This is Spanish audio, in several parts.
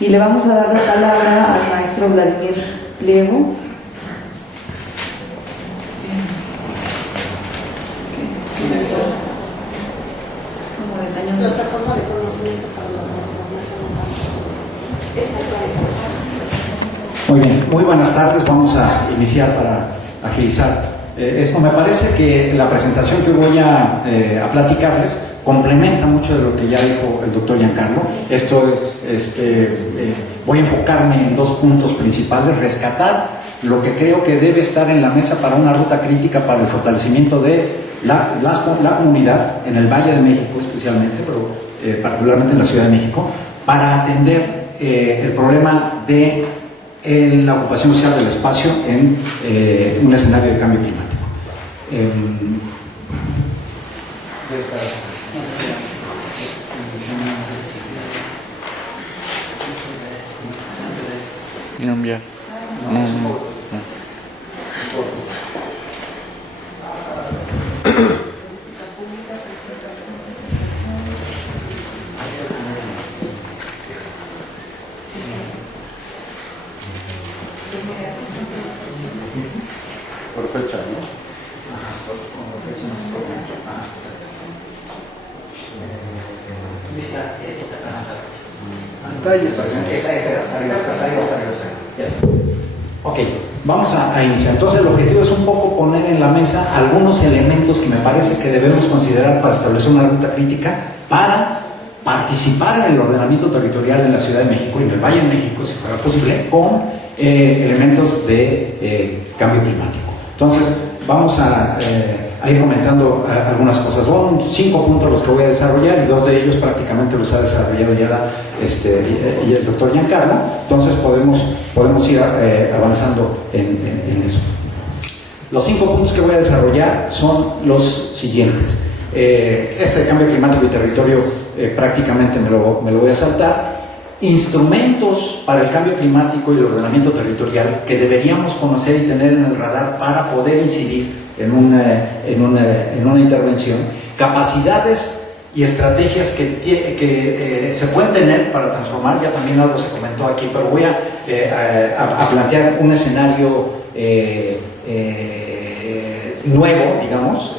Y le vamos a dar la palabra al maestro Vladimir Pliego. Plataforma de conocimiento para la transformación. Muy bien, muy buenas tardes. Vamos a iniciar para agilizar esto. Me parece que la presentación que voy a platicarles complementa mucho de lo que ya dijo el doctor Giancarlo. Voy a enfocarme en dos puntos principales: rescatar lo que creo que debe estar en la mesa para una ruta crítica para el fortalecimiento de la comunidad en el Valle de México especialmente, pero particularmente en la Ciudad de México, para atender el problema de la ocupación social del espacio en un escenario de cambio climático. Por fecha, ¿no? Por fecha no se puede. Ok, vamos a iniciar. Entonces el objetivo es un poco poner en la mesa algunos elementos que me parece que debemos considerar para establecer una ruta crítica para participar en el ordenamiento territorial en la Ciudad de México y en el Valle de México, si fuera posible, con elementos de cambio climático. Entonces vamos a ir comentando algunas cosas. Son 5 puntos los que voy a desarrollar y 2 de ellos prácticamente los ha desarrollado ya el doctor Giancarlo. Entonces podemos ir avanzando en eso. Los 5 puntos que voy a desarrollar son los siguientes. Este cambio climático y territorio prácticamente me lo voy a saltar. Instrumentos para el cambio climático y el ordenamiento territorial que deberíamos conocer y tener en el radar para poder incidir en una intervención. Capacidades y estrategias que se pueden tener para transformar. Ya también algo se comentó aquí, pero voy a plantear un escenario nuevo, digamos,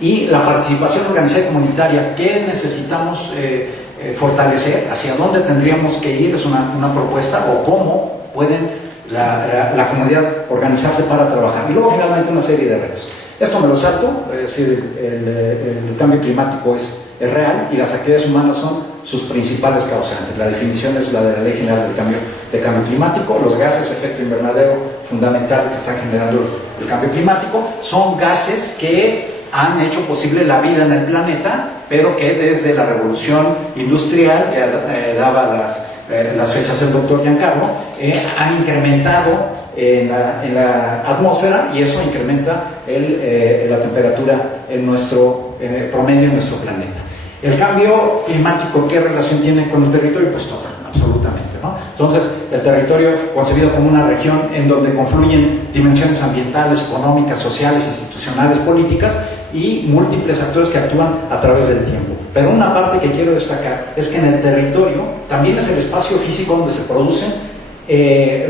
y la participación organizada y comunitaria que necesitamos fortalecer, hacia dónde tendríamos que ir, es una propuesta, o cómo pueden la comunidad organizarse para trabajar. Y luego finalmente una serie de retos. Esto me lo salto, es decir, el cambio climático es real y las actividades humanas son sus principales causantes. La definición es la de la Ley General de Cambio Climático. Los gases de efecto invernadero fundamentales que están generando el cambio climático son gases que han hecho posible la vida en el planeta, pero que desde la revolución industrial, que daba las fechas del doctor Giancarlo, han incrementado en la atmósfera, y eso incrementa la temperatura en promedio en nuestro planeta. El cambio climático, ¿qué relación tiene con el territorio? Pues toda, absolutamente, ¿no? Entonces, el territorio concebido como una región en donde confluyen dimensiones ambientales, económicas, sociales, institucionales, políticas y múltiples actores que actúan a través del tiempo. Pero una parte que quiero destacar es que en el territorio también es el espacio físico donde se producen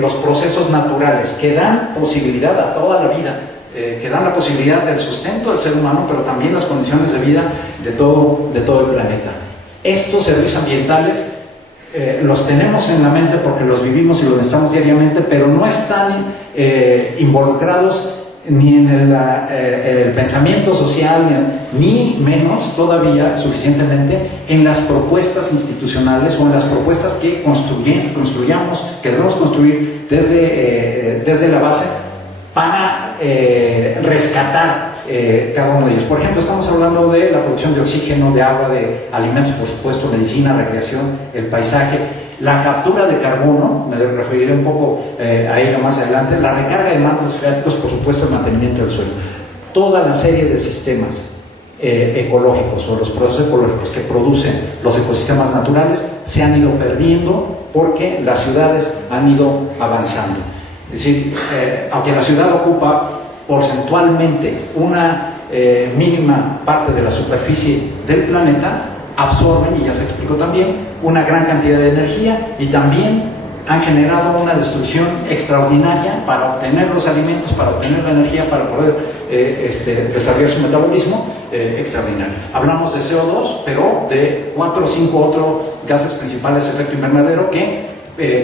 los procesos naturales que dan posibilidad a toda la vida, que dan la posibilidad del sustento del ser humano, pero también las condiciones de vida de todo el planeta. Estos servicios ambientales los tenemos en la mente porque los vivimos y los necesitamos diariamente, pero no están involucrados ni en el pensamiento social, ni menos todavía suficientemente en las propuestas institucionales o en las propuestas que construyamos, que debemos construir desde la base para rescatar cada uno de ellos. Por ejemplo, estamos hablando de la producción de oxígeno, de agua, de alimentos, por supuesto, medicina, recreación, el paisaje, la captura de carbono, me referiré un poco a ello más adelante, la recarga de mantos freáticos, por supuesto, el mantenimiento del suelo. Toda la serie de sistemas ecológicos o los procesos ecológicos que producen los ecosistemas naturales se han ido perdiendo porque las ciudades han ido avanzando. Es decir, aunque la ciudad ocupa porcentualmente una mínima parte de la superficie del planeta, absorben, y ya se explicó también, una gran cantidad de energía y también han generado una destrucción extraordinaria para obtener los alimentos, para obtener la energía, para poder desarrollar su metabolismo extraordinario. Hablamos de CO2, pero de 4 o 5 otros gases principales de efecto invernadero que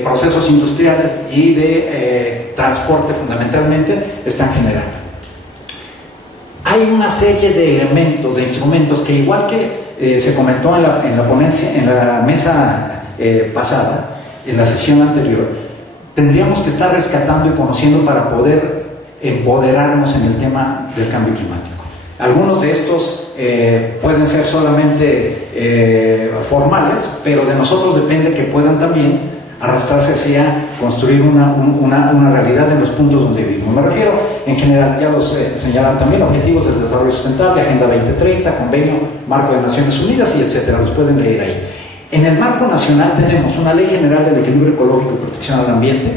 procesos industriales y de transporte fundamentalmente están generando. Hay una serie de elementos, de instrumentos que, igual que se comentó en la ponencia, en la mesa pasada, en la sesión anterior, tendríamos que estar rescatando y conociendo para poder empoderarnos en el tema del cambio climático. Algunos de estos pueden ser solamente formales, pero de nosotros depende que puedan también arrastrarse hacia construir una realidad en los puntos donde vivimos. Me refiero, en general, ya los señalan también, objetivos del desarrollo sustentable, Agenda 2030, Convenio Marco de Naciones Unidas y etcétera, los pueden leer ahí. En el marco nacional tenemos una Ley General del Equilibrio Ecológico y Protección al Ambiente,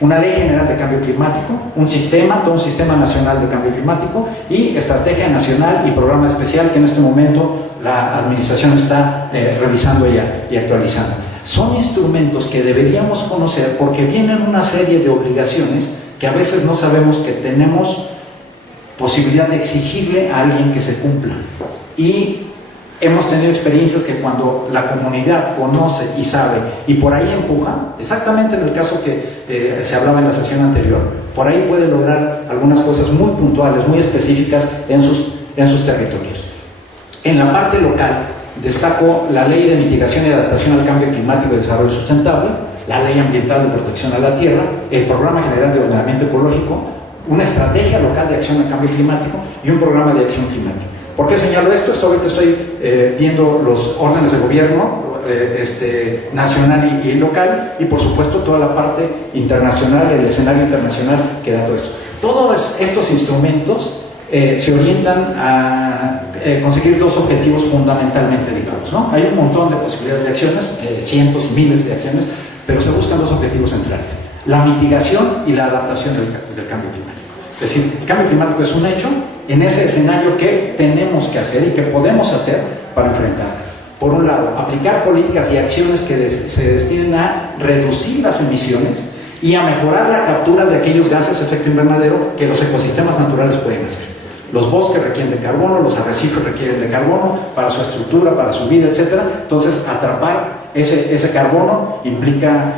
una Ley General de Cambio Climático, todo un sistema nacional de cambio climático y estrategia nacional y programa especial que en este momento la administración está revisando y actualizando. Son instrumentos que deberíamos conocer porque vienen una serie de obligaciones que a veces no sabemos que tenemos posibilidad de exigirle a alguien que se cumpla. Y hemos tenido experiencias que cuando la comunidad conoce y sabe y por ahí empuja, exactamente en el caso que se hablaba en la sesión anterior, por ahí puede lograr algunas cosas muy puntuales, muy específicas en sus territorios. En la parte local, destaco la Ley de Mitigación y Adaptación al Cambio Climático y Desarrollo Sustentable, la Ley Ambiental de Protección a la Tierra, el Programa General de Ordenamiento Ecológico, una estrategia local de acción al cambio climático y un programa de acción climática. ¿Por qué señalo esto? Ahorita estoy viendo los órdenes de gobierno nacional y local, y por supuesto toda la parte internacional, el escenario internacional que da todo esto. Todos estos instrumentos se orientan a conseguir dos objetivos fundamentalmente, digamos, ¿no? Hay un montón de posibilidades de acciones, cientos y miles de acciones, pero se buscan dos objetivos centrales: la mitigación y la adaptación del cambio climático. Es decir, el cambio climático es un hecho. En ese escenario, ¿qué tenemos que hacer y qué podemos hacer para enfrentarlo? Por un lado, aplicar políticas y acciones que se destinen a reducir las emisiones y a mejorar la captura de aquellos gases de efecto invernadero que los ecosistemas naturales pueden hacer. Los bosques requieren de carbono, los arrecifes requieren de carbono para su estructura, para su vida, etc. Entonces, atrapar ese carbono implica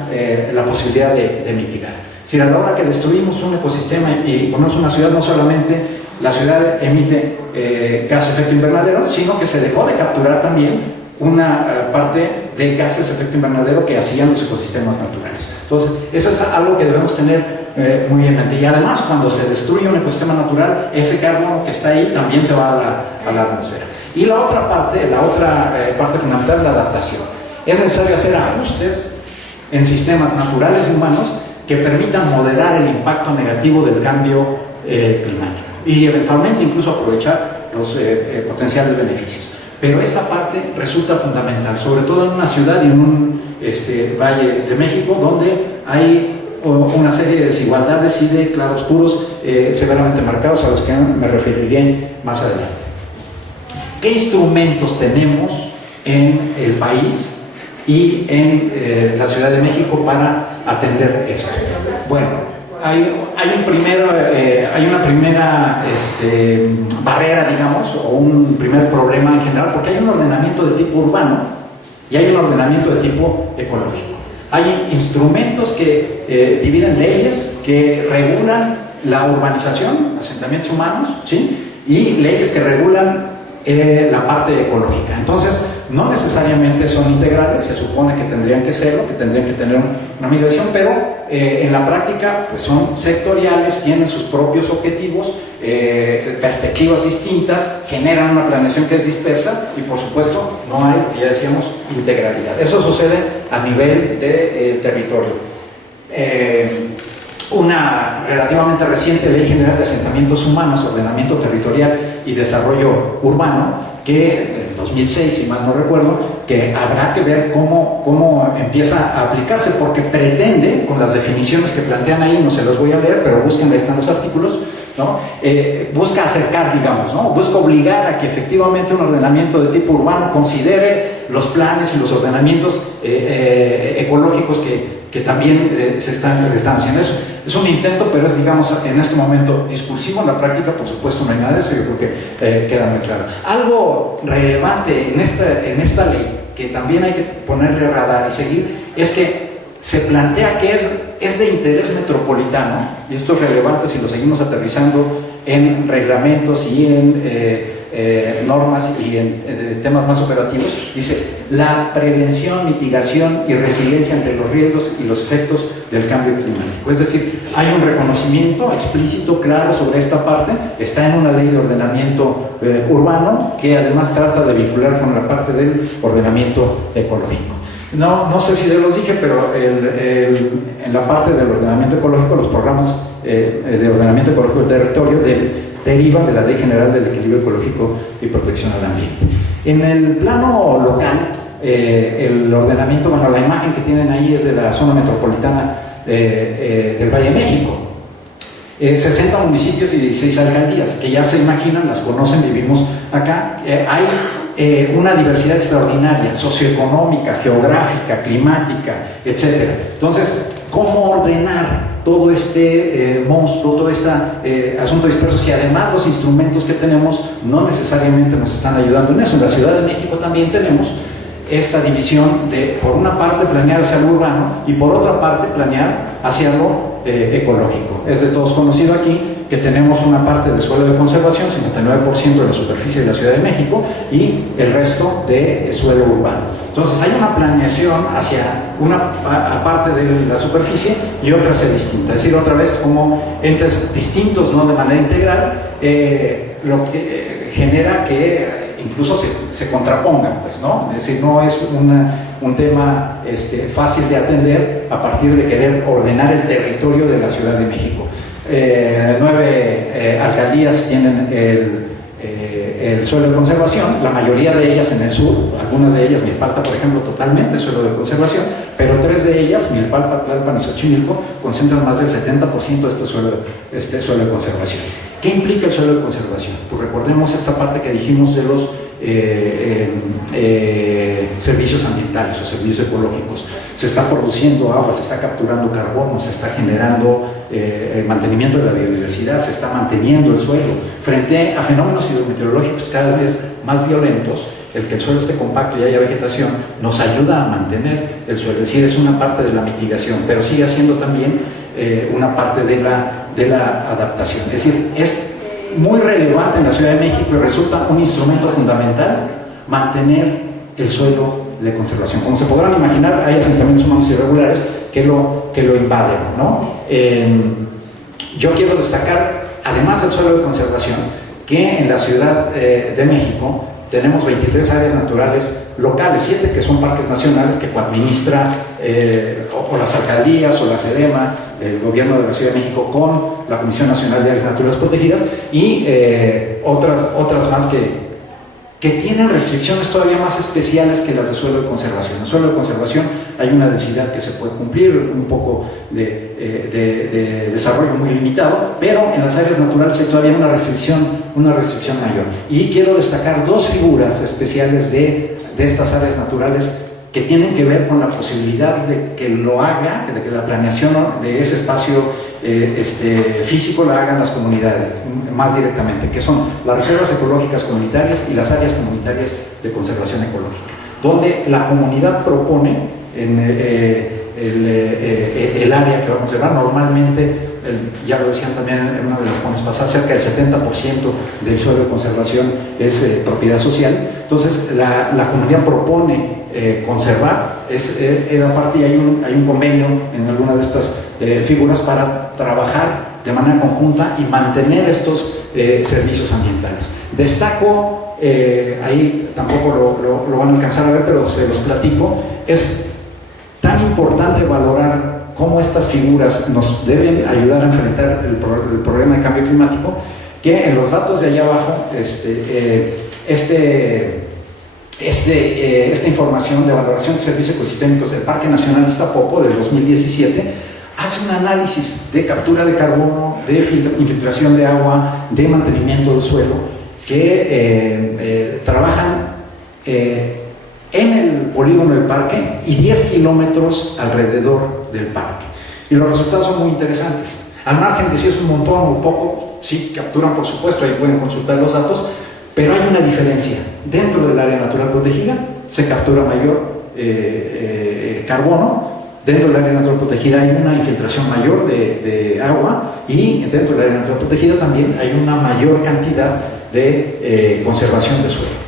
la posibilidad de mitigar. Si a la hora que destruimos un ecosistema y ponemos una ciudad, no solamente la ciudad emite gases de efecto invernadero, sino que se dejó de capturar también una parte de gases de efecto invernadero que hacían los ecosistemas naturales. Entonces, eso es algo que debemos tener muy en mente. Y además, cuando se destruye un ecosistema natural, ese carbono que está ahí también se va a la atmósfera. Y la otra parte fundamental es la adaptación. Es necesario hacer ajustes en sistemas naturales y humanos que permitan moderar el impacto negativo del cambio climático y eventualmente incluso aprovechar los potenciales beneficios. Pero esta parte resulta fundamental, sobre todo en una ciudad y en un valle de México donde hay una serie de desigualdades y de claroscuros severamente marcados, a los que me referiré más adelante. ¿Qué instrumentos tenemos en el país y en la Ciudad de México para atender esto? Bueno, hay una primera barrera, digamos, o un primer problema en general, porque hay un ordenamiento de tipo urbano y hay un ordenamiento de tipo ecológico. Hay instrumentos que dividen leyes que regulan la urbanización, asentamientos humanos, ¿sí? Y leyes que regulan la parte ecológica. Entonces, no necesariamente son integrales, se supone que tendrían que serlo, que tendrían que tener una migración, pero en la práctica pues son sectoriales, tienen sus propios objetivos, perspectivas distintas, generan una planeación que es dispersa y por supuesto no hay, ya decíamos, integralidad. Eso sucede a nivel de territorio. Una relativamente reciente Ley General de Asentamientos Humanos, Ordenamiento Territorial y Desarrollo Urbano, que en 2006, si mal no recuerdo, que habrá que ver cómo empieza a aplicarse, porque pretende, con las definiciones que plantean ahí, no se los voy a leer, pero busquen, ahí están los artículos, ¿no? Busca acercar, digamos, ¿no? Busca obligar a que efectivamente un ordenamiento de tipo urbano considere los planes y los ordenamientos ecológicos que también se están haciendo. Es un intento, pero es, digamos, en este momento discursivo. En la práctica, por supuesto, no hay nada de eso. Yo creo que queda muy claro. Algo relevante en esta ley, que también hay que ponerle radar y seguir, es que se plantea que es de interés metropolitano, y esto es relevante si lo seguimos aterrizando en reglamentos y en normas y en temas más operativos. Dice: la prevención, mitigación y resiliencia ante los riesgos y los efectos del cambio climático. Es decir, hay un reconocimiento explícito, claro, sobre esta parte. Está en una ley de ordenamiento urbano, que además trata de vincular con la parte del ordenamiento ecológico. No sé si ya los dije, pero en la parte del ordenamiento ecológico, los programas de ordenamiento ecológico del territorio derivan de la Ley General del Equilibrio Ecológico y Protección al Ambiente. En el plano local, el ordenamiento, bueno, la imagen que tienen ahí es de la zona metropolitana del Valle de México. 60 municipios y 16 alcaldías, que ya se imaginan, las conocen, vivimos acá. Hay una diversidad extraordinaria, socioeconómica, geográfica, climática, etc. Entonces, ¿cómo ordenar todo este monstruo, todo este asunto disperso, si además los instrumentos que tenemos no necesariamente nos están ayudando en eso? En la Ciudad de México también tenemos esta división de, por una parte, planear hacia lo urbano y por otra parte, planear hacia lo ecológico. Es de todos conocido aquí que tenemos una parte de suelo de conservación, 59% de la superficie de la Ciudad de México, y el resto de suelo urbano. Entonces hay una planeación hacia una parte de la superficie y otra hacia distinta. Es decir, otra vez como entes distintos, no de manera integral, lo que genera que incluso se contrapongan, pues, ¿no? Es decir, no es un tema fácil de atender a partir de querer ordenar el territorio de la Ciudad de México. 9 alcaldías tienen el suelo de conservación, la mayoría de ellas en el sur, algunas de ellas, Milpalta, por ejemplo, totalmente suelo de conservación, pero 3 de ellas, Milpalta, Tlalpan y Xochimilco, concentran más del 70% de este suelo de conservación. ¿Qué implica el suelo de conservación? Pues recordemos esta parte que dijimos de los servicios ambientales o servicios ecológicos. Se está produciendo agua, se está capturando carbono, se está generando mantenimiento de la biodiversidad, se está manteniendo el suelo. Frente a fenómenos hidrometeorológicos cada vez más violentos, el que el suelo esté compacto y haya vegetación nos ayuda a mantener el suelo. Es decir, es una parte de la mitigación, pero sigue siendo también una parte de la adaptación. Es decir, es muy relevante en la Ciudad de México y resulta un instrumento fundamental mantener el suelo de conservación. Como se podrán imaginar, hay asentamientos humanos irregulares que lo invaden, ¿no? Yo quiero destacar, además del suelo de conservación, que en la Ciudad de México tenemos 23 áreas naturales locales, 7 que son parques nacionales que coadministra o las alcaldías o la SEDEMA, el gobierno de la Ciudad de México con la Comisión Nacional de Áreas Naturales Protegidas, y otras más que tienen restricciones todavía más especiales que las de suelo de conservación. En suelo de conservación hay una densidad que se puede cumplir, un poco de desarrollo muy limitado, pero en las áreas naturales hay todavía una restricción mayor. Y quiero destacar 2 figuras especiales de estas áreas naturales que tienen que ver con la posibilidad de que lo haga, de que la planeación de ese espacio físico la hagan las comunidades más directamente, que son las reservas ecológicas comunitarias y las áreas comunitarias de conservación ecológica, donde la comunidad propone el área que va a conservar. Normalmente, ya lo decían también en una de las pones pasadas, cerca del 70% del suelo de conservación es propiedad social. Entonces la comunidad propone conservar, aparte hay un convenio en alguna de estas figuras para trabajar de manera conjunta y mantener estos servicios ambientales. Destaco, ahí tampoco lo van a alcanzar a ver, pero se los platico, es tan importante valorar cómo estas figuras nos deben ayudar a enfrentar el problema de cambio climático, que en los datos de allá abajo, esta información de valoración de servicios ecosistémicos del Parque Nacional Iztapopo del 2017 hace un análisis de captura de carbono, de infiltración de agua, de mantenimiento del suelo, que trabajan en el polígono del parque y 10 kilómetros alrededor del parque. Y los resultados son muy interesantes. Al margen de si es un montón o poco, sí capturan, por supuesto, ahí pueden consultar los datos, pero hay una diferencia. Dentro del área natural protegida se captura mayor carbono, dentro del área natural protegida hay una infiltración mayor de agua y dentro del área natural protegida también hay una mayor cantidad de conservación de suelo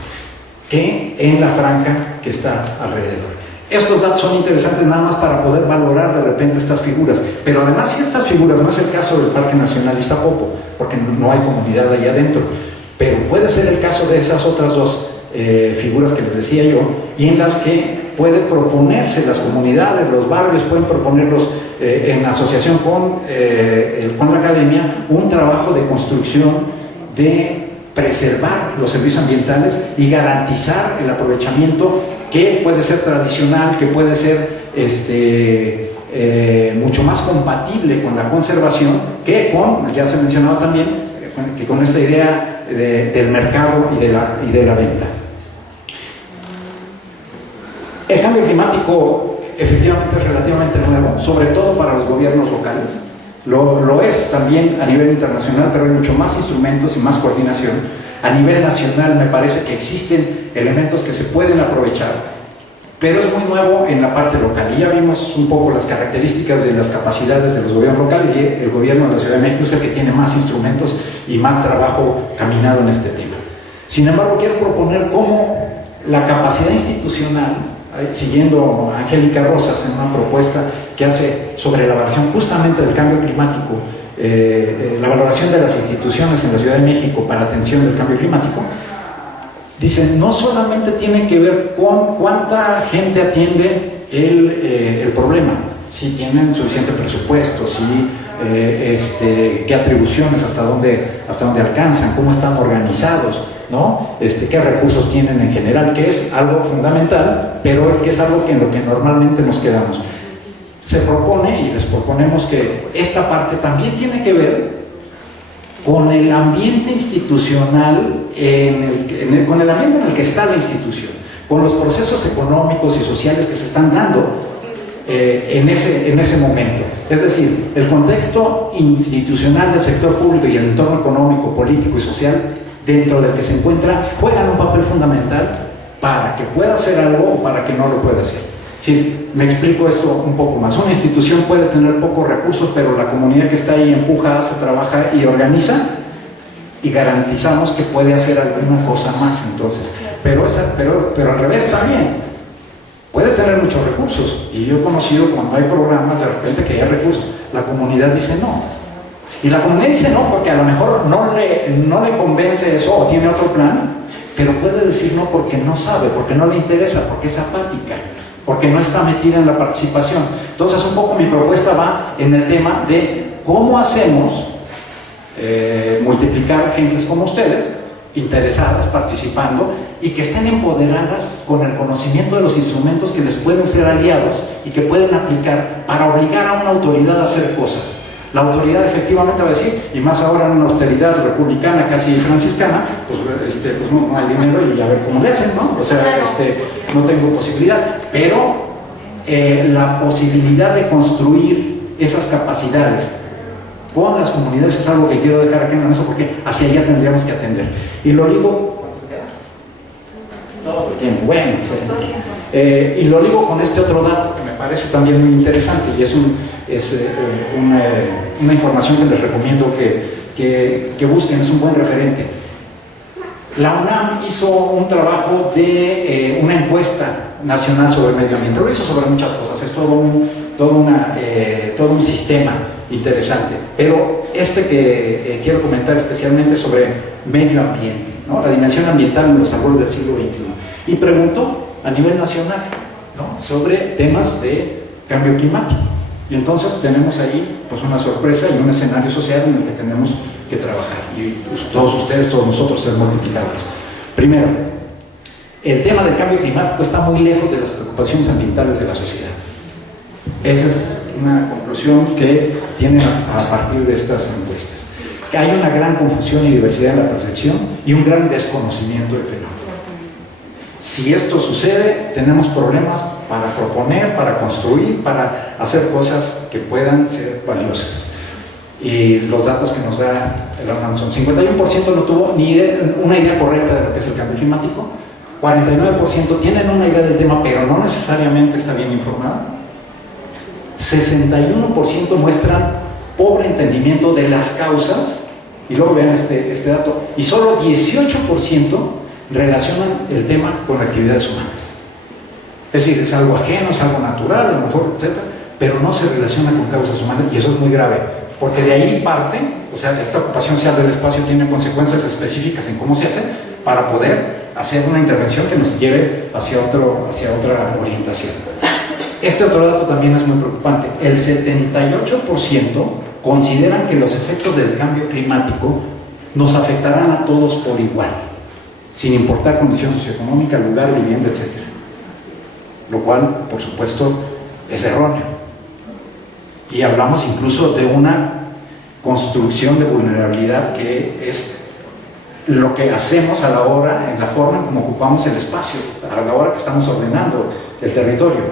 que en la franja que está alrededor. Estos datos son interesantes nada más para poder valorar de repente estas figuras, pero además si estas figuras, no es el caso del Parque Nacional Iztapopo, porque no hay comunidad ahí adentro, pero puede ser el caso de esas otras dos figuras que les decía yo, y en las que puede proponerse las comunidades, los barrios pueden proponerlos en asociación con la academia, un trabajo de construcción de preservar los servicios ambientales y garantizar el aprovechamiento que puede ser tradicional, que puede ser mucho más compatible con la conservación que con, ya se mencionaba también, que con esta idea del mercado y de la venta. El cambio climático efectivamente es relativamente nuevo, sobre todo para los gobiernos locales. Lo es también a nivel internacional, pero hay mucho más instrumentos y más coordinación. A nivel nacional me parece que existen elementos que se pueden aprovechar, pero es muy nuevo en la parte local. Y ya vimos un poco las características de las capacidades de los gobiernos locales, y el gobierno de la Ciudad de México es el que tiene más instrumentos y más trabajo caminado en este tema. Sin embargo, quiero proponer cómo la capacidad institucional, siguiendo a Angélica Rosas en una propuesta que hace sobre la valoración justamente del cambio climático, la valoración de las instituciones en la Ciudad de México para atención del cambio climático, dicen, no solamente tiene que ver con cuánta gente atiende el problema, si tienen suficiente presupuesto, qué atribuciones, hasta dónde alcanzan, cómo están organizados, ¿no? Qué recursos tienen en general, que es algo fundamental, pero que es algo en lo que normalmente nos quedamos. Se propone, y les proponemos, que esta parte también tiene que ver con el ambiente institucional, con el ambiente en el que está la institución, con los procesos económicos y sociales que se están dando en ese momento. Es decir, el contexto institucional del sector público y el entorno económico, político y social dentro del que se encuentra juegan un papel fundamental para que pueda hacer algo o para que no lo pueda hacer. Sí, me explico esto un poco más. Una institución puede tener pocos recursos, pero la comunidad que está ahí empuja, hace, trabaja y organiza, y garantizamos que puede hacer alguna cosa más. Entonces, pero al revés también, puede tener muchos recursos, y yo he conocido cuando hay programas de repente que hay recursos, la comunidad dice no, y la comunidad dice no porque a lo mejor no le convence eso o tiene otro plan, pero puede decir no porque no sabe, porque no le interesa, porque es apática, porque no está metida en la participación. Entonces un poco mi propuesta va en el tema de cómo hacemos multiplicar gentes como ustedes, interesadas, participando, y que estén empoderadas con el conocimiento de los instrumentos que les pueden ser aliados y que pueden aplicar para obligar a una autoridad a hacer cosas. La autoridad efectivamente va a decir, y más ahora en una austeridad republicana, casi franciscana, pues no hay dinero y a ver cómo le hacen, ¿no? O sea, no tengo posibilidad, pero la posibilidad de construir esas capacidades con las comunidades es algo que quiero dejar aquí en la mesa, porque hacia allá tendríamos que atender. Y lo ligo, todo el tiempo, bueno, y lo ligo con este otro dato que me parece también muy interesante, y es una información que les recomiendo que busquen, es un buen referente. La UNAM hizo un trabajo de una encuesta nacional sobre el medio ambiente, lo hizo sobre muchas cosas, es todo un sistema interesante, pero que quiero comentar especialmente sobre medio ambiente, ¿no? La dimensión ambiental en los albores del siglo XXI, y preguntó a nivel nacional, ¿no?, sobre temas de cambio climático, y entonces tenemos ahí pues una sorpresa y un escenario social en el que tenemos que trabajar, y pues, todos ustedes, todos nosotros, ser multiplicadores. Primero, el tema del cambio climático está muy lejos de las preocupaciones ambientales de la sociedad. Esa es una conclusión que tienen a partir de estas encuestas, que hay una gran confusión y diversidad en la percepción y un gran desconocimiento del fenómeno. Si esto sucede, tenemos problemas para proponer, para construir, para hacer cosas que puedan ser valiosas. Y los datos que nos da el ANAM son 51% no tuvo ni una idea correcta de lo que es el cambio climático, 49% tienen una idea del tema, pero no necesariamente está bien informada, 61% muestran pobre entendimiento de las causas, y luego vean este dato, y solo 18% relacionan el tema con actividades humanas. Es decir, es algo ajeno, es algo natural, a lo mejor, etc., pero no se relaciona con causas humanas, y eso es muy grave, porque de ahí parte, o sea, esta ocupación social del espacio tiene consecuencias específicas en cómo se hace para poder hacer una intervención que nos lleve hacia otra orientación. Este otro dato también es muy preocupante. El 78% consideran que los efectos del cambio climático nos afectarán a todos por igual, sin importar condición socioeconómica, lugar, vivienda, etc. Lo cual, por supuesto, es erróneo. Y hablamos incluso de una construcción de vulnerabilidad que es lo que hacemos a la hora, en la forma como ocupamos el espacio, a la hora que estamos ordenando el territorio,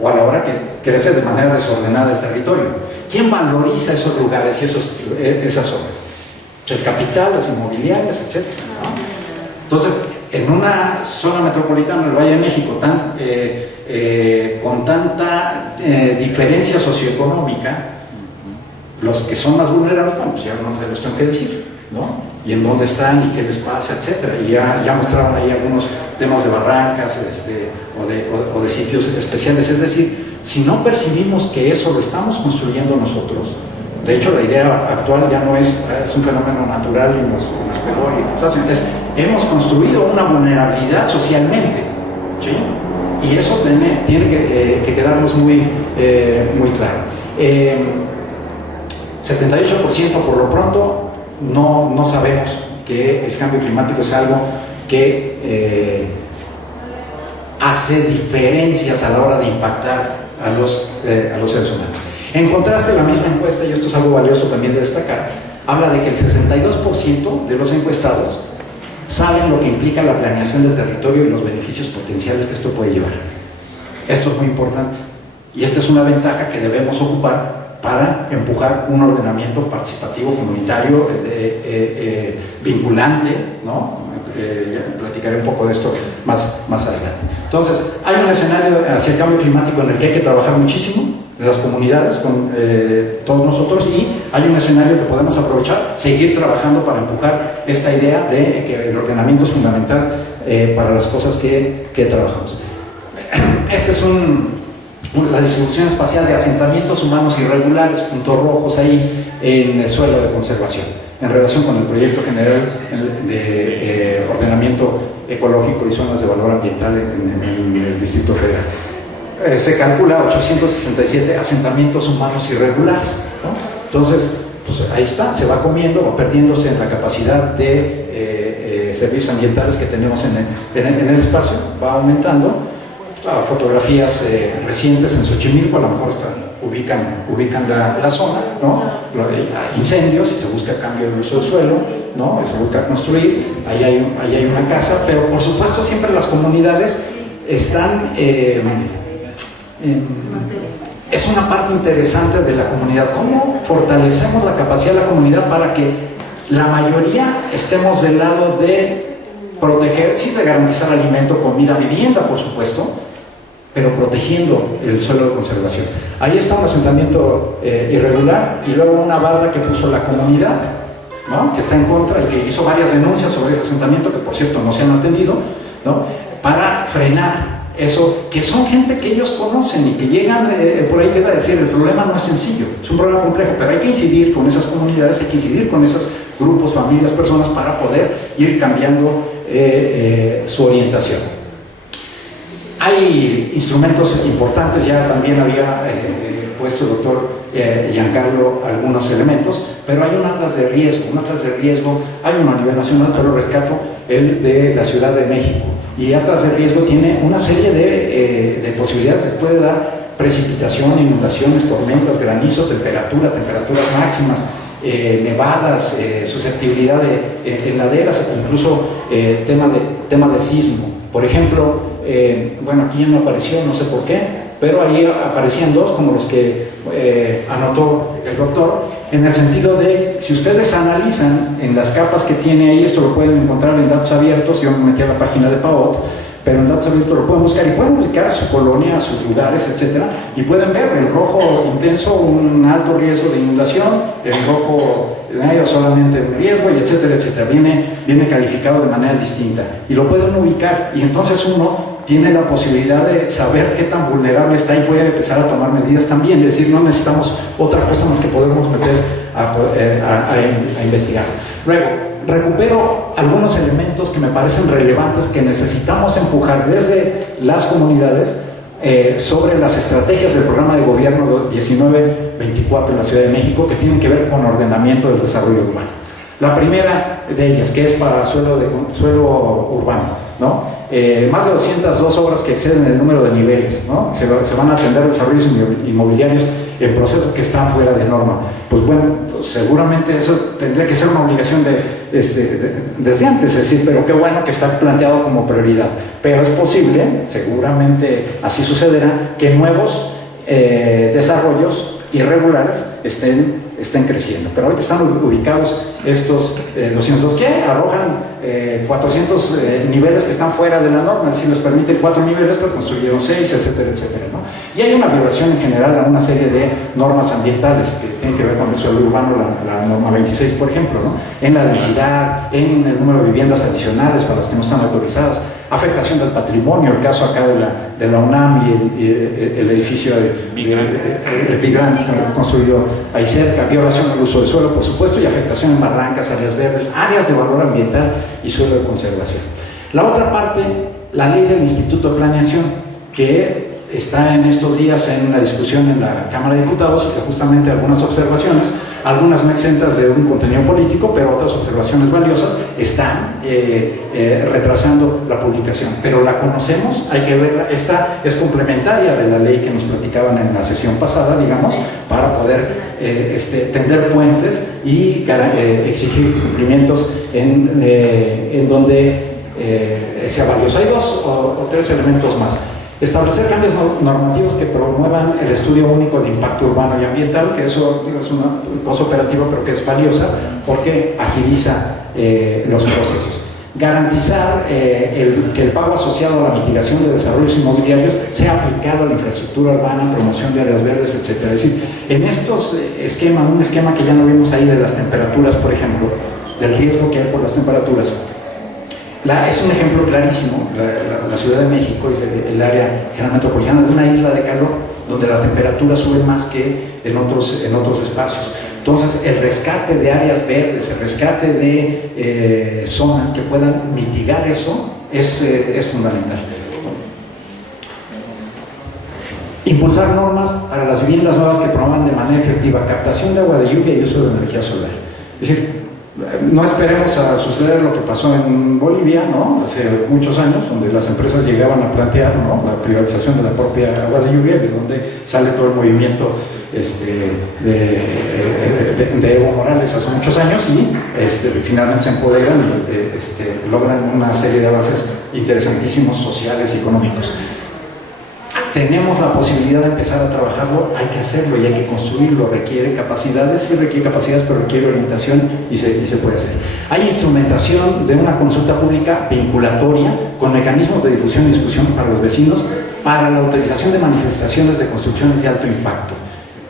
o a la hora que crece de manera desordenada el territorio. ¿Quién valoriza esos lugares y esas zonas? El capital, las inmobiliarias, etc. ¿no? Entonces, en una zona metropolitana del Valle de México con tanta diferencia socioeconómica, los que son más vulnerables, bueno, pues ya no se los tengo que decir, ¿no? Y en dónde están y qué les pasa, etcétera. Y ya mostraron ahí algunos temas de barrancas o de sitios especiales. Es decir, si no percibimos que eso lo estamos construyendo nosotros, de hecho la idea actual ya no es un fenómeno natural y nos pegó, hemos construido una vulnerabilidad socialmente, ¿sí? Y eso tiene que quedarnos muy claro. 78% por lo pronto no sabemos que el cambio climático es algo que hace diferencias a la hora de impactar a los seres humanos. En contraste, la misma encuesta, y esto es algo valioso también de destacar, habla de que el 62% de los encuestados saben lo que implica la planeación del territorio y los beneficios potenciales que esto puede llevar. Esto es muy importante y esta es una ventaja que debemos ocupar para empujar un ordenamiento participativo, comunitario, vinculante, ¿no? Ya platicaré un poco de esto más adelante. Entonces, hay un escenario hacia el cambio climático en el que hay que trabajar muchísimo, en las comunidades, con todos nosotros, y hay un escenario que podemos aprovechar, seguir trabajando para empujar esta idea de que el ordenamiento es fundamental para las cosas que trabajamos. Este es la distribución espacial de asentamientos humanos irregulares, puntos rojos ahí en el suelo de conservación, en relación con el proyecto general de ordenamiento ecológico y zonas de valor ambiental en el Distrito Federal. Se calcula 867 asentamientos humanos irregulares, ¿no? Entonces, pues ahí está, se va comiendo, va perdiéndose en la capacidad de servicios ambientales que tenemos en el espacio, va aumentando. Fotografías recientes en Xochimilco, a lo mejor ubican la zona, ¿no? Incendios, y se busca cambio de uso del suelo, ¿no? Se busca construir, ahí hay una casa, pero por supuesto siempre las comunidades están, es una parte interesante de la comunidad. ¿Cómo fortalecemos la capacidad de la comunidad para que la mayoría estemos del lado de proteger, sí, de garantizar alimento, comida, vivienda, por supuesto, pero protegiendo el suelo de conservación? Ahí está un asentamiento irregular y luego una barda que puso la comunidad, ¿no? Que está en contra y que hizo varias denuncias sobre ese asentamiento, que por cierto no se han atendido, ¿no? Para frenar eso, que son gente que ellos conocen y que llegan por ahí, queda decir, el problema no es sencillo, es un problema complejo, pero hay que incidir con esas comunidades, hay que incidir con esos grupos, familias, personas, para poder ir cambiando su orientación. Hay instrumentos importantes, ya también había puesto el doctor Giancarlo algunos elementos, pero hay un atlas de riesgo, hay uno a nivel nacional, pero rescato el de la Ciudad de México, y atlas de riesgo tiene una serie de posibilidades, les puede dar precipitación, inundaciones, tormentas, granizo, temperaturas máximas, nevadas, susceptibilidad de laderas, incluso tema de sismo. Por ejemplo, bueno, aquí ya no apareció, no sé por qué, pero ahí aparecían dos, como los que anotó el doctor, en el sentido de, si ustedes analizan en las capas que tiene ahí, esto lo pueden encontrar en datos abiertos, yo me metí a la página de PAOT, pero en datos abiertos lo pueden buscar y pueden ubicar su colonia, sus lugares, etcétera, y pueden ver en rojo intenso un alto riesgo de inundación, en rojo medio solamente un riesgo, y etcétera, etcétera. Viene calificado de manera distinta y lo pueden ubicar, y entonces uno tiene la posibilidad de saber qué tan vulnerable está y puede empezar a tomar medidas también. Es decir, no necesitamos otra cosa más que podemos meter a investigar. Luego, recupero algunos elementos que me parecen relevantes que necesitamos empujar desde las comunidades sobre las estrategias del programa de gobierno 1924 en la Ciudad de México, que tienen que ver con ordenamiento del desarrollo urbano. La primera de ellas, que es para suelo urbano, ¿no? Más de 202 obras que exceden el número de niveles, ¿no? Se van a atender desarrollos inmobiliarios en procesos que están fuera de norma. Pues bueno, pues seguramente eso tendría que ser una obligación desde antes, es decir, pero qué bueno que está planteado como prioridad. Pero es posible, seguramente así sucederá, que nuevos desarrollos irregulares estén creciendo. Pero ahorita están ubicados estos 202 que arrojan 400 niveles que están fuera de la norma, es decir, les permite 4 niveles, pero construyeron 6, etcétera, etcétera, ¿no? Y hay una violación en general a una serie de normas ambientales que tienen que ver con el suelo urbano, la norma 26, por ejemplo, ¿no? En la densidad, en el número de viviendas adicionales para las que no están autorizadas, afectación del patrimonio, el caso acá de la UNAM y el edificio de Migrant construido ahí cerca, violación del uso del suelo, por supuesto, y afectación en barrancas, áreas verdes, áreas de valor ambiental y suelo de conservación. La otra parte, la ley del Instituto de Planeación, que está en estos días en una discusión en la Cámara de Diputados, que justamente algunas observaciones, algunas no exentas de un contenido político, pero otras observaciones valiosas, están retrasando la publicación. Pero la conocemos, hay que verla. Esta es complementaria de la ley que nos platicaban en la sesión pasada, digamos, para poder tender puentes y exigir cumplimientos en donde sea valioso. Hay dos o tres elementos más. Establecer cambios normativos que promuevan el estudio único de impacto urbano y ambiental, que eso es una cosa operativa, pero que es valiosa porque agiliza los procesos. Garantizar que el pago asociado a la mitigación de desarrollos inmobiliarios sea aplicado a la infraestructura urbana, promoción de áreas verdes, etc. Es decir, en estos un esquema que ya no vimos ahí de las temperaturas, por ejemplo, del riesgo que hay por las temperaturas, es un ejemplo clarísimo, la Ciudad de México y el área general metropolitana de una isla de calor donde la temperatura sube más que en otros espacios. Entonces, el rescate de áreas verdes, el rescate de zonas que puedan mitigar eso es fundamental. Impulsar normas para las viviendas nuevas que promuevan de manera efectiva captación de agua de lluvia y uso de energía solar. Es decir, no esperemos a suceder lo que pasó en Bolivia, ¿no? Hace muchos años, donde las empresas llegaban a plantear, ¿no?, la privatización de la propia agua de lluvia, de donde sale todo el movimiento de Evo Morales hace muchos años, y finalmente se empoderan y logran una serie de avances interesantísimos sociales y económicos. Tenemos la posibilidad de empezar a trabajarlo, hay que hacerlo y hay que construirlo, requiere capacidades, sí requiere capacidades, pero requiere orientación y se puede hacer. Hay instrumentación de una consulta pública vinculatoria con mecanismos de difusión y discusión para los vecinos para la autorización de manifestaciones de construcciones de alto impacto.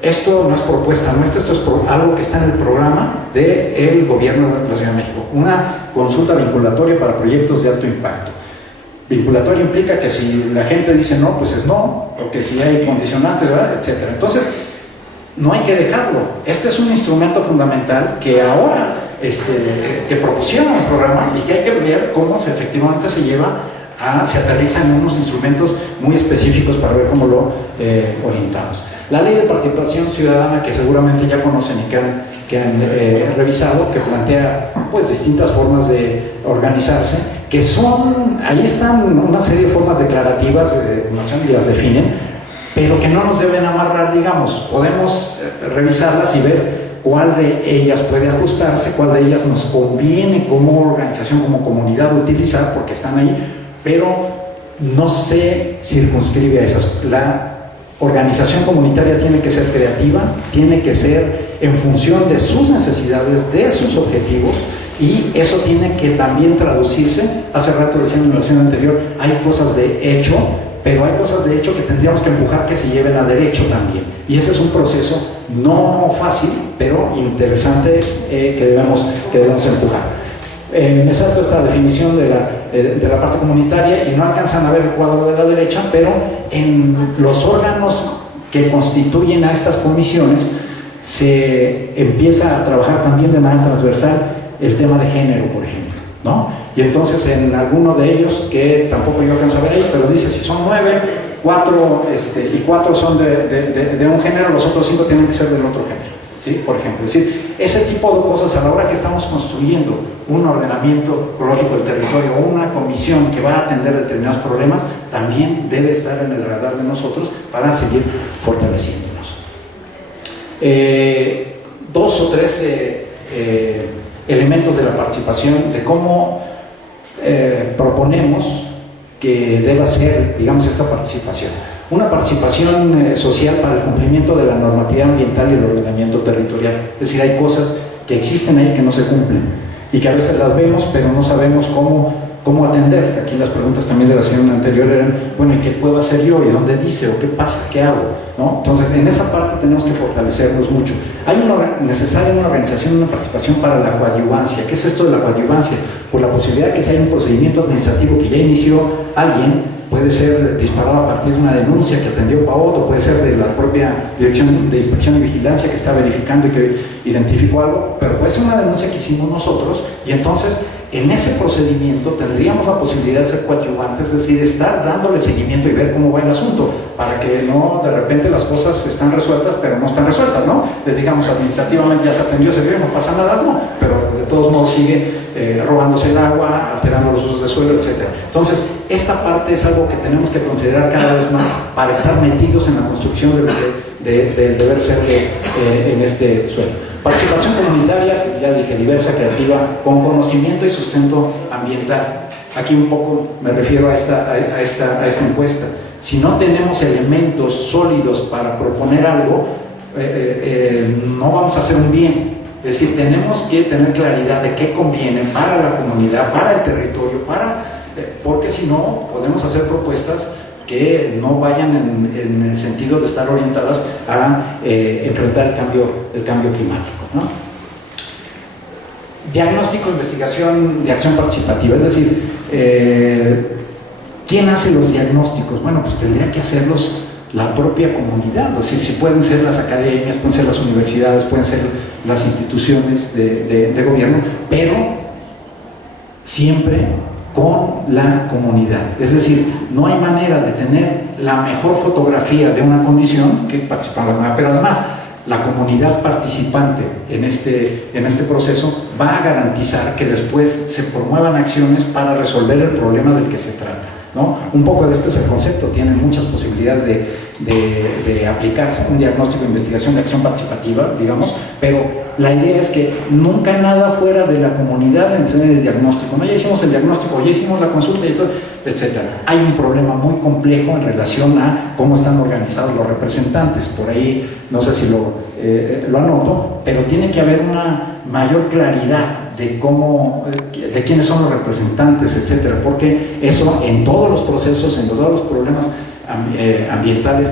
Esto no es propuesta nuestra, esto es algo que está en el programa del gobierno de la Ciudad de México, una consulta vinculatoria para proyectos de alto impacto. Vinculatorio implica que si la gente dice no, pues es no, o que si hay condicionantes, ¿verdad?, etcétera. Entonces, no hay que dejarlo. Este es un instrumento fundamental que ahora que proporciona un programa y que hay que ver cómo efectivamente se aterriza en unos instrumentos muy específicos para ver cómo lo orientamos. La ley de participación ciudadana, que seguramente ya conocen y que han revisado, que plantea pues distintas formas de organizarse, ahí están una serie de formas declarativas y las definen, pero que no nos deben amarrar, digamos. Podemos revisarlas y ver cuál de ellas puede ajustarse, cuál de ellas nos conviene como organización, como comunidad utilizar, porque están ahí, pero no se circunscribe a esas. La organización comunitaria tiene que ser creativa, tiene que ser en función de sus necesidades, de sus objetivos, y eso tiene que también traducirse. Hace rato decía en la sesión anterior, hay cosas de hecho, pero hay cosas de hecho que tendríamos que empujar que se lleven a derecho también, y ese es un proceso no fácil, pero interesante, que debemos empujar. Me salto esta definición de la parte comunitaria y no alcanzan a ver el cuadro de la derecha, pero en los órganos que constituyen a estas comisiones se empieza a trabajar también de manera transversal el tema de género, por ejemplo, ¿no? Y entonces en alguno de ellos, que tampoco yo alcanzo a ver ahí, pero dice si son 9, 4 y 4 son de un género, los otros 5 tienen que ser del otro género, ¿sí? Por ejemplo, es decir, ese tipo de cosas a la hora que estamos construyendo un ordenamiento ecológico del territorio o una comisión que va a atender determinados problemas, también debe estar en el radar de nosotros para seguir fortaleciéndonos. 2 o 3 elementos de la participación, de cómo proponemos que deba ser, digamos, esta participación. Una participación social para el cumplimiento de la normatividad ambiental y el ordenamiento territorial. Es decir, hay cosas que existen ahí que no se cumplen y que a veces las vemos, pero no sabemos cómo atender. Aquí las preguntas también de la sesión anterior eran, bueno, ¿y qué puedo hacer yo? ¿Y dónde dice? ¿O qué pasa? ¿Qué hago? ¿No? Entonces, en esa parte tenemos que fortalecernos mucho. Hay necesaria una organización, una participación para la coadyuvancia. ¿Qué es esto de la coadyuvancia? Por la posibilidad de que si hay un procedimiento administrativo que ya inició alguien, puede ser disparado a partir de una denuncia que atendió PAOT, o puede ser de la propia Dirección de Inspección y Vigilancia que está verificando y que identificó algo, pero puede ser una denuncia que hicimos nosotros, y entonces en ese procedimiento tendríamos la posibilidad de ser coadyuvantes, es decir, estar dándole seguimiento y ver cómo va el asunto, para que no de repente las cosas están resueltas, pero no están resueltas, ¿no? Les digamos, administrativamente ya se atendió, se vio, no pasa nada, no, pero de todos modos sigue robándose el agua, alterando los usos de suelo, etc. Entonces, esta parte es algo que tenemos que considerar cada vez más para estar metidos en la construcción del deber ser en este suelo. Participación comunitaria, ya dije, diversa, creativa, con conocimiento y sustento ambiental. Aquí un poco me refiero a esta encuesta. Si no tenemos elementos sólidos para proponer algo, no vamos a hacer un bien. Es decir, tenemos que tener claridad de qué conviene para la comunidad, para el territorio, porque si no, podemos hacer propuestas que no vayan en el sentido de estar orientadas a enfrentar el cambio climático, ¿no? Diagnóstico, investigación de acción participativa, es decir, ¿quién hace los diagnósticos? Bueno, pues tendría que hacerlos la propia comunidad, es decir, si pueden ser las academias, pueden ser las universidades, pueden ser las instituciones de gobierno, pero siempre con la comunidad. Es decir, no hay manera de tener la mejor fotografía de una condición que participar la comunidad, pero además la comunidad participante en este proceso va a garantizar que después se promuevan acciones para resolver el problema del que se trata, ¿no? Un poco de este es el concepto, tiene muchas posibilidades de aplicarse, un diagnóstico de investigación de acción participativa, digamos, pero la idea es que nunca nada fuera de la comunidad en el diagnóstico, ¿no? Ya hicimos el diagnóstico, ya hicimos la consulta y todo, etc. Hay un problema muy complejo en relación a cómo están organizados los representantes, por ahí no sé si lo anoto, pero tiene que haber una mayor claridad de quiénes son los representantes, etcétera, porque eso en todos los procesos, en todos los problemas ambientales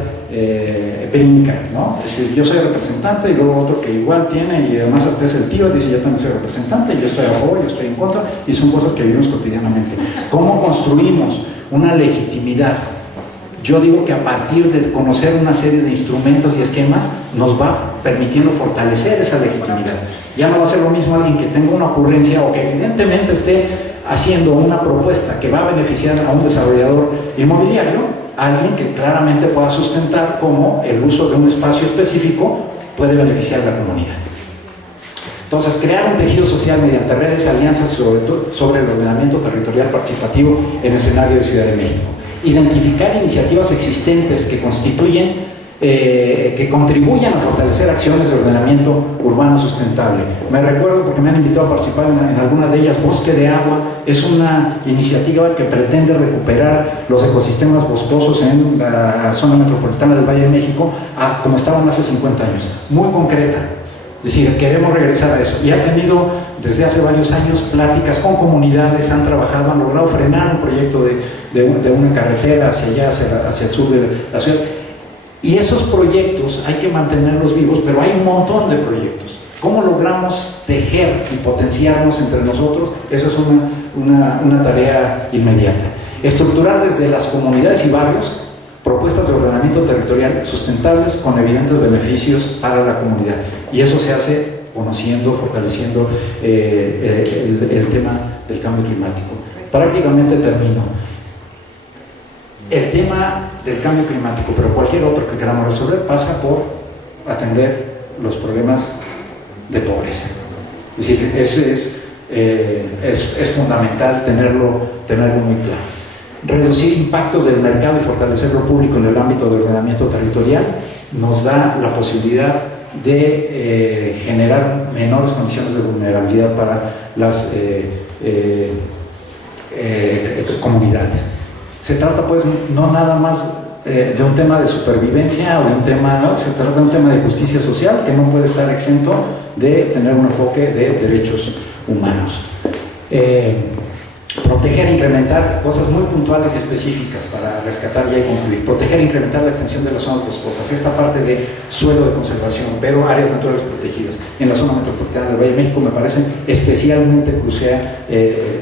brinca, ¿no? Es decir, yo soy representante y luego otro que igual tiene y además hasta es el tío, dice yo también soy representante, yo estoy a favor, yo estoy en contra, y son cosas que vivimos cotidianamente. ¿Cómo construimos una legitimidad? Yo digo que a partir de conocer una serie de instrumentos y esquemas nos va permitiendo fortalecer esa legitimidad. Ya no va a ser lo mismo alguien que tenga una ocurrencia o que evidentemente esté haciendo una propuesta que va a beneficiar a un desarrollador inmobiliario, alguien que claramente pueda sustentar cómo el uso de un espacio específico puede beneficiar a la comunidad. Entonces, crear un tejido social mediante redes, alianzas sobre el ordenamiento territorial participativo en el escenario de Ciudad de México. identificar iniciativas existentes que contribuyan a fortalecer acciones de ordenamiento urbano sustentable. Me recuerdo, porque me han invitado a participar en alguna de ellas, Bosque de Agua es una iniciativa que pretende recuperar los ecosistemas boscosos en la zona metropolitana del Valle de México como estaban hace 50 años, muy concreta. Es decir, queremos regresar a eso. Y ha tenido desde hace varios años pláticas con comunidades, han trabajado, han logrado frenar un proyecto de una carretera hacia allá, hacia el sur de la ciudad. Y esos proyectos hay que mantenerlos vivos, pero hay un montón de proyectos. ¿Cómo logramos tejer y potenciarnos entre nosotros? Eso es una tarea inmediata. Estructurar desde las comunidades y barrios propuestas de ordenamiento territorial sustentables con evidentes beneficios para la comunidad. Y eso se hace conociendo, fortaleciendo el tema del cambio climático. Prácticamente termino. El tema del cambio climático, pero cualquier otro que queramos resolver, pasa por atender los problemas de pobreza. Es decir, ese es fundamental tenerlo muy claro. Reducir impactos del mercado y fortalecer lo público en el ámbito de ordenamiento territorial nos da la posibilidad de generar menores condiciones de vulnerabilidad para las comunidades. Se trata pues no nada más de un tema de supervivencia o de un tema, ¿no? Se trata de un tema de justicia social que no puede estar exento de tener un enfoque de derechos humanos. Proteger e incrementar cosas muy puntuales y específicas para rescatar ya y concluir. Proteger e incrementar la extensión de las zonas boscosas. Esta parte de suelo de conservación, pero áreas naturales protegidas en la zona metropolitana del Valle de México me parece especialmente crucial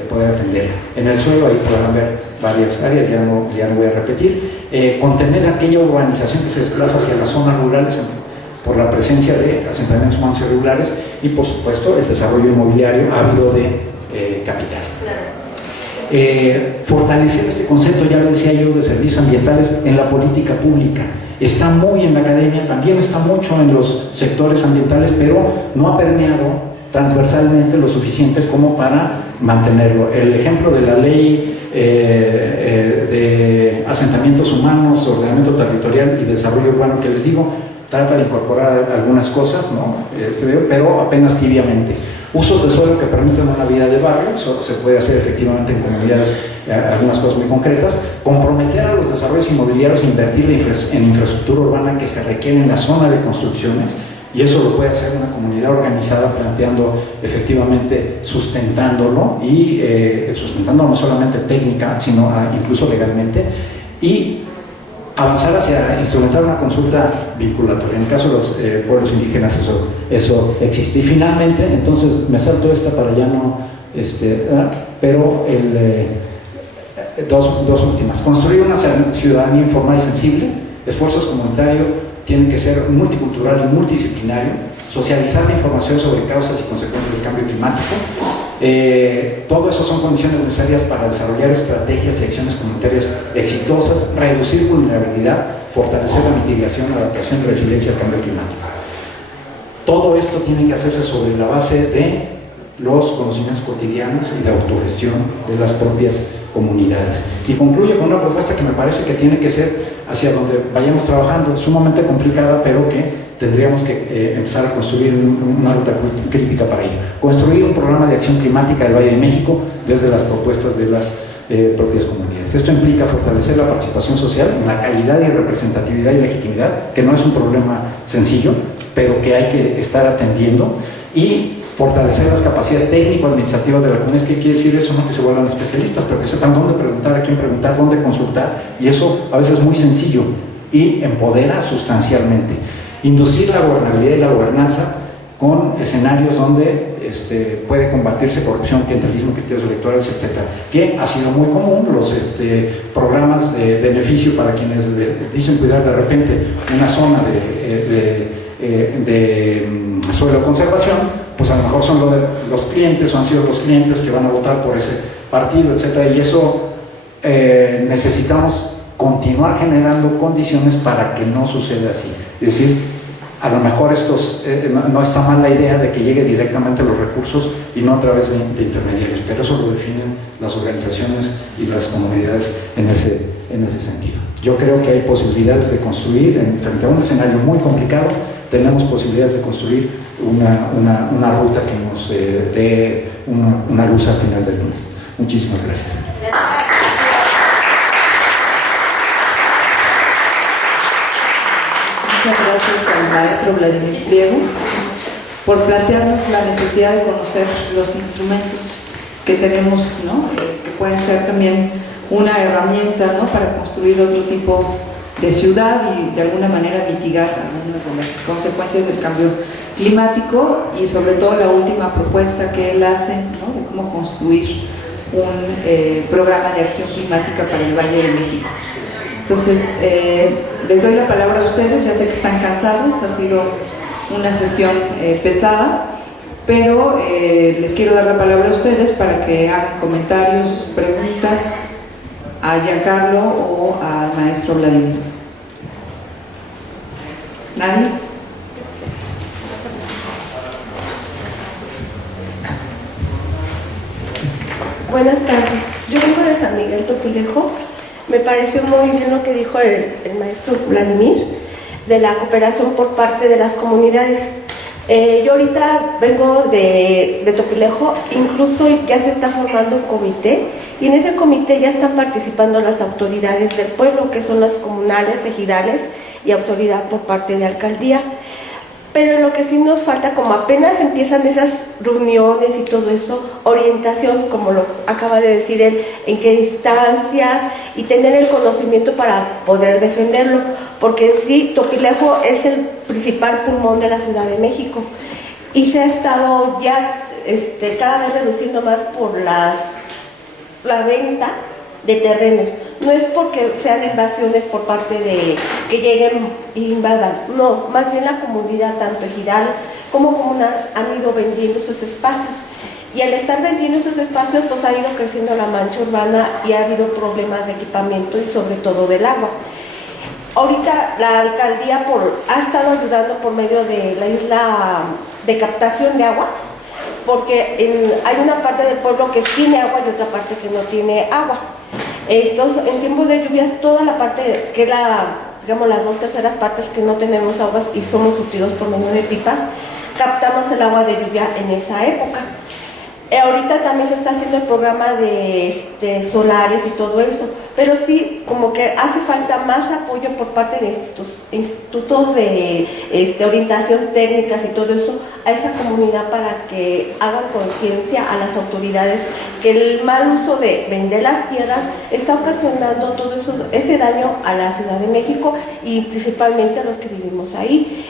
poder atender. En el suelo ahí podrán ver varias áreas, ya no voy a repetir. Contener aquella urbanización que se desplaza hacia las zonas rurales por la presencia de asentamientos humanos irregulares y por supuesto el desarrollo inmobiliario ávido de capital. Fortalecer este concepto, ya lo decía yo, de servicios ambientales en la política pública. Está muy en la academia, también está mucho en los sectores ambientales, pero no ha permeado transversalmente lo suficiente como para mantenerlo. El ejemplo de la ley de asentamientos humanos, ordenamiento territorial y desarrollo urbano que les digo, trata de incorporar algunas cosas, ¿no? Pero apenas tibiamente. Usos de suelo que permiten una vida de barrio, eso se puede hacer efectivamente en comunidades, algunas cosas muy concretas. Comprometer a los desarrollos inmobiliarios e invertir en infraestructura urbana que se requiere en la zona de construcciones, y eso lo puede hacer una comunidad organizada planteando efectivamente, sustentándolo y sustentándolo no solamente técnica, sino incluso legalmente, y avanzar hacia instrumentar una consulta vinculatoria. En el caso de los pueblos indígenas eso existe. Y finalmente, entonces me salto esta para ya no, pero dos últimas. Construir una ciudadanía informada y sensible. Esfuerzos comunitarios tienen que ser multicultural y multidisciplinario. Socializar la información sobre causas y consecuencias del cambio climático. Todo eso son condiciones necesarias para desarrollar estrategias y acciones comunitarias exitosas, reducir vulnerabilidad, fortalecer la mitigación, adaptación y resiliencia al cambio climático. Todo esto tiene que hacerse sobre la base de los conocimientos cotidianos y de autogestión de las propias comunidades. Y concluyo con una propuesta que me parece que tiene que ser hacia donde vayamos trabajando, sumamente complicada, pero que tendríamos que empezar a construir una ruta crítica para ello. Construir un programa de acción climática del Valle de México desde las propuestas de las propias comunidades. Esto implica fortalecer la participación social, la calidad y representatividad y legitimidad, que no es un problema sencillo, pero que hay que estar atendiendo, y fortalecer las capacidades técnico-administrativas de la comunidad. ¿Qué quiere decir eso? No que se vuelvan especialistas, pero que sepan dónde preguntar, a quién preguntar, dónde consultar, y eso a veces es muy sencillo y empodera sustancialmente. Inducir la gobernabilidad y la gobernanza con escenarios donde puede combatirse corrupción, clientelismo, criterios electorales, etc. Que ha sido muy común, los programas de beneficio para quienes dicen cuidar de repente una zona de suelo de conservación, pues a lo mejor son los clientes o han sido los clientes que van a votar por ese partido, etc. Y eso necesitamos continuar generando condiciones para que no suceda así. Es decir, a lo mejor no está mal la idea de que llegue directamente los recursos y no a través de intermediarios, pero eso lo definen las organizaciones y las comunidades en ese sentido. Yo creo que hay posibilidades de construir, frente a un escenario muy complicado, tenemos posibilidades de construir una ruta que nos dé una luz al final del túnel. Muchísimas gracias. Muchas gracias al maestro Vladimir Pliego por plantearnos la necesidad de conocer los instrumentos que tenemos, ¿no? Que pueden ser también una herramienta, ¿no?, para construir otro tipo de ciudad y de alguna manera mitigar algunas de las consecuencias del cambio climático, y sobre todo la última propuesta que él hace, ¿no?, de cómo construir un programa de acción climática para el Valle de México. Entonces, les doy la palabra a ustedes. Ya sé que están cansados, ha sido una sesión pesada, pero les quiero dar la palabra a ustedes para que hagan comentarios, preguntas a Giancarlo o al maestro Vladimir. ¿Nadie? Buenas tardes. Yo vengo de San Miguel Topilejo. Me pareció muy bien lo que dijo el maestro Vladimir de la cooperación por parte de las comunidades. Yo ahorita vengo de Topilejo, incluso ya se está formando un comité, y en ese comité ya están participando las autoridades del pueblo, que son las comunales, ejidales y autoridad por parte de alcaldía. Pero lo que sí nos falta, como apenas empiezan esas reuniones y todo eso, orientación, como lo acaba de decir él, en qué distancias, y tener el conocimiento para poder defenderlo, porque en sí Topilejo es el principal pulmón de la Ciudad de México, y se ha estado ya cada vez reduciendo más por la venta de terrenos. No es porque sean invasiones por parte de que lleguen e invadan, no, más bien la comunidad, tanto ejidal como comunal, han ido vendiendo sus espacios, y al estar vendiendo esos espacios pues ha ido creciendo la mancha urbana y ha habido problemas de equipamiento y sobre todo del agua. Ahorita la alcaldía ha estado ayudando por medio de la isla de captación de agua, porque hay una parte del pueblo que tiene agua y otra parte que no tiene agua. Entonces, en tiempos de lluvias, toda la parte que es digamos, las 2/3 partes que no tenemos aguas y somos surtidos por medio de pipas, captamos el agua de lluvia en esa época. Ahorita también se está haciendo el programa de solares y todo eso, pero sí, como que hace falta más apoyo por parte de institutos de orientación técnicas y todo eso a esa comunidad, para que hagan conciencia a las autoridades que el mal uso de vender las tierras está ocasionando todo ese daño a la Ciudad de México y principalmente a los que vivimos ahí.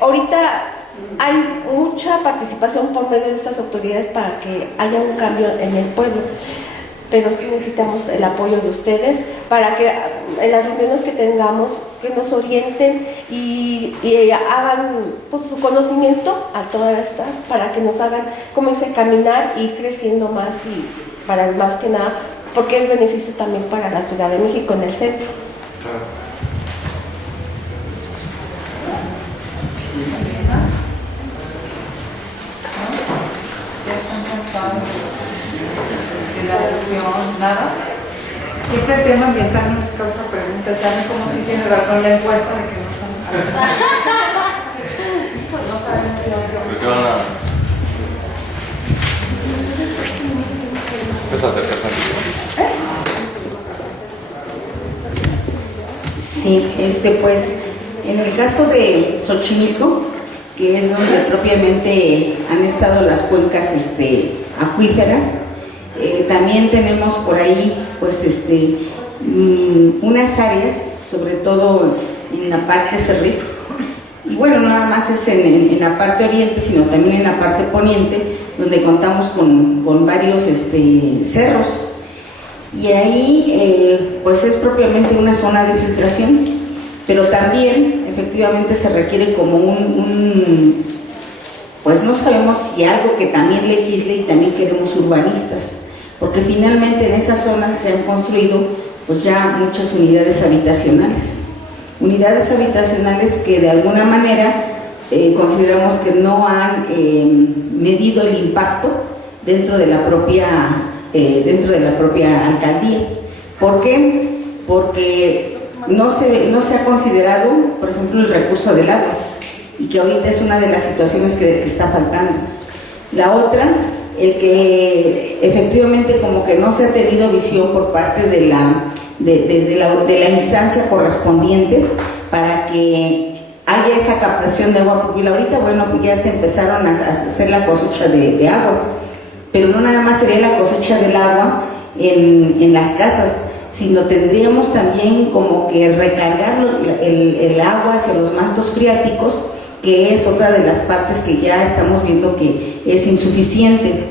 Ahorita hay mucha participación por medio de estas autoridades para que haya un cambio en el pueblo, pero sí necesitamos el apoyo de ustedes para que en las reuniones que tengamos, que nos orienten y hagan pues, su conocimiento a todas estas, para que nos hagan como ese caminar y ir creciendo más, y para más que nada, porque es beneficio también para la Ciudad de México en el centro. Claro. De la sesión, nada. Siempre el tema ambiental nos causa preguntas, ya ven cómo sí tiene razón la encuesta de que no están. Pues no saben si ¿Por qué van a...? ¿Puedes acercar tantito? Sí, pues en el caso de Xochimilco, que es donde propiamente han estado las cuencas acuíferas, también tenemos por ahí pues unas áreas, sobre todo en la parte cerril, y bueno, no nada más es en la parte oriente, sino también en la parte poniente, donde contamos con varios cerros, y ahí pues es propiamente una zona de filtración, pero también efectivamente se requiere como pues no sabemos si algo que también legisle, y también queremos urbanistas, porque finalmente en esas zonas se han construido pues ya muchas unidades habitacionales, unidades habitacionales que de alguna manera consideramos que no han medido el impacto dentro de la propia alcaldía. ¿Por qué? Porque no se ha considerado, por ejemplo, el recurso del agua, y que ahorita es una de las situaciones que está faltando. La otra, el que efectivamente como que no se ha tenido visión por parte de la instancia correspondiente para que haya esa captación de agua pluvial. Ahorita, bueno, ya se empezaron a hacer la cosecha de agua, pero no nada más sería la cosecha del agua en las casas, sino tendríamos también como que recargar el agua hacia los mantos freáticos, que es otra de las partes que ya estamos viendo que es insuficiente.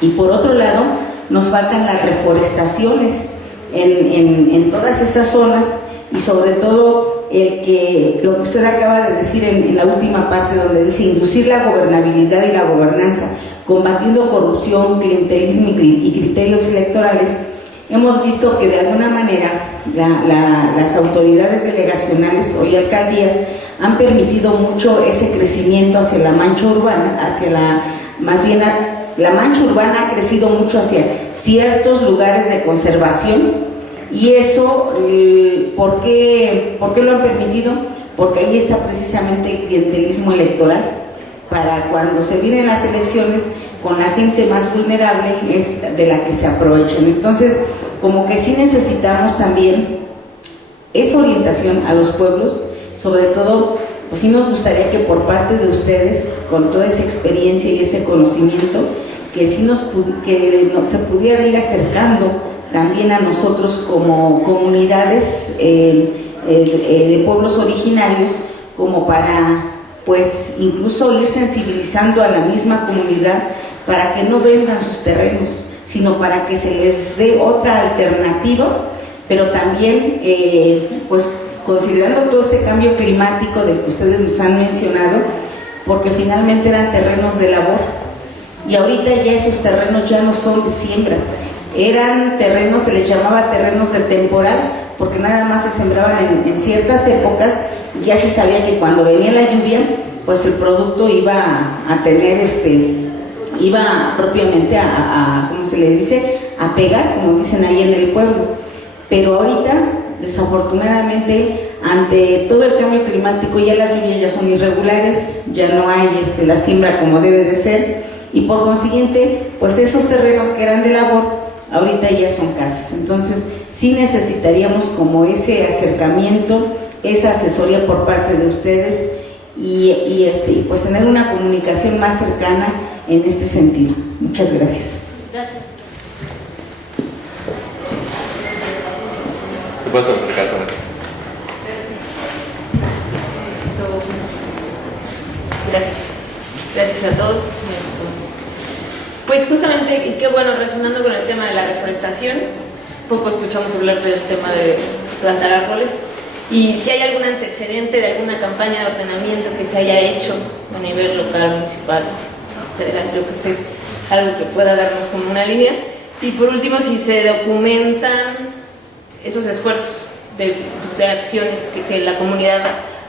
Y por otro lado, nos faltan las reforestaciones en todas estas zonas, y sobre todo lo que usted acaba de decir en la última parte, donde dice inducir la gobernabilidad y la gobernanza, combatiendo corrupción, clientelismo y criterios electorales. Hemos visto que de alguna manera las autoridades delegacionales y alcaldías han permitido mucho ese crecimiento hacia la mancha urbana, la mancha urbana ha crecido mucho hacia ciertos lugares de conservación. Y eso, ¿por qué lo han permitido? Porque ahí está precisamente el clientelismo electoral, para cuando se vienen las elecciones, con la gente más vulnerable es de la que se aprovechan. Entonces, como que sí necesitamos también esa orientación a los pueblos, sobre todo, pues sí nos gustaría que por parte de ustedes, con toda esa experiencia y ese conocimiento, que sí se pudiera ir acercando también a nosotros como comunidades de pueblos originarios, como para pues incluso ir sensibilizando a la misma comunidad para que no vendan sus terrenos, sino para que se les dé otra alternativa, pero también pues considerando todo este cambio climático del que ustedes nos han mencionado, porque finalmente eran terrenos de labor, y ahorita ya esos terrenos ya no son de siembra. Eran terrenos, se les llamaba terrenos de temporal, porque nada más se sembraban en ciertas épocas. Ya se sabía que cuando venía la lluvia, pues el producto iba a tener iba propiamente ¿cómo se le dice? A pegar, como dicen ahí en el pueblo. Pero ahorita, desafortunadamente, ante todo el cambio climático, ya las lluvias ya son irregulares, ya no hay la siembra como debe de ser, y por consiguiente, pues esos terrenos que eran de labor, ahorita ya son casas. Entonces sí necesitaríamos como ese acercamiento, esa asesoría por parte de ustedes, y pues tener una comunicación más cercana en este sentido. Muchas gracias. Gracias. ¿Te puedes acercar para ti? Gracias a todos. Pues justamente, y qué bueno, resonando con el tema de la reforestación, poco escuchamos hablar del tema de plantar árboles, y si hay algún antecedente de alguna campaña de ordenamiento que se haya hecho a nivel local, municipal, federal, yo que sé, algo que pueda darnos como una línea. Y por último, si se documentan esos esfuerzos de acciones que la comunidad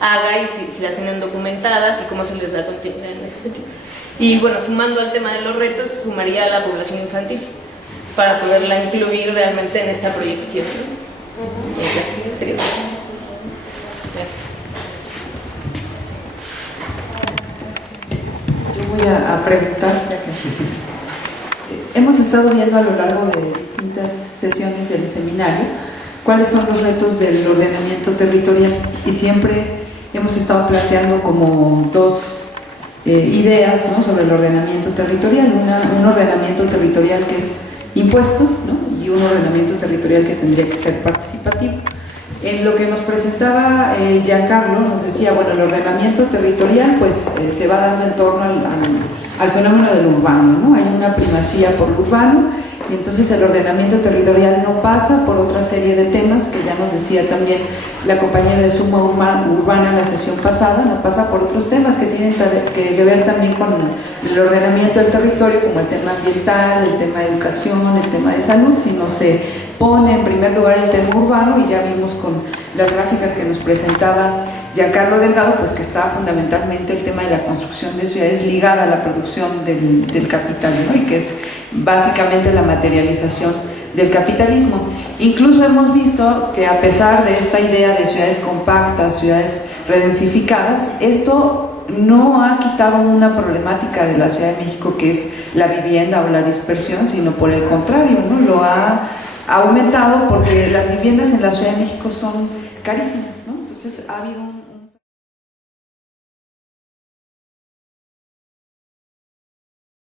haga, y si las tienen documentadas y cómo se les da continuidad en ese sentido. Y bueno, sumando al tema de los retos, sumaría a la población infantil para poderla incluir realmente en esta proyección, ¿no? Sería. Gracias. Yo voy a preguntar, ya que hemos estado viendo a lo largo de distintas sesiones del seminario cuáles son los retos del ordenamiento territorial, y siempre hemos estado planteando como dos ideas, ¿no?, sobre el ordenamiento territorial. Un ordenamiento territorial que es impuesto, ¿no?, y un ordenamiento territorial que tendría que ser participativo. En lo que nos presentaba Giancarlo, nos decía, bueno, el ordenamiento territorial pues se va dando en torno al fenómeno del urbano, ¿no? Hay una primacía por lo urbano, y entonces el ordenamiento territorial no pasa por otra serie de temas que ya nos decía también la compañera de Suma Urbana en la sesión pasada, no pasa por otros temas que tienen que ver también con el ordenamiento del territorio, como el tema ambiental, el tema de educación, el tema de salud, sino se pone en primer lugar el tema urbano, y ya vimos con las gráficas que nos presentaba Giancarlo Delgado, pues que está fundamentalmente el tema de la construcción de ciudades ligada a la producción del capital, ¿no? Y que es básicamente la materialización del capitalismo. Incluso hemos visto que a pesar de esta idea de ciudades compactas, ciudades redensificadas, esto no ha quitado una problemática de la Ciudad de México, que es la vivienda o la dispersión, sino por el contrario, ¿no? Lo ha aumentado, porque las viviendas en la Ciudad de México son carísimas, ¿no? Entonces ha habido un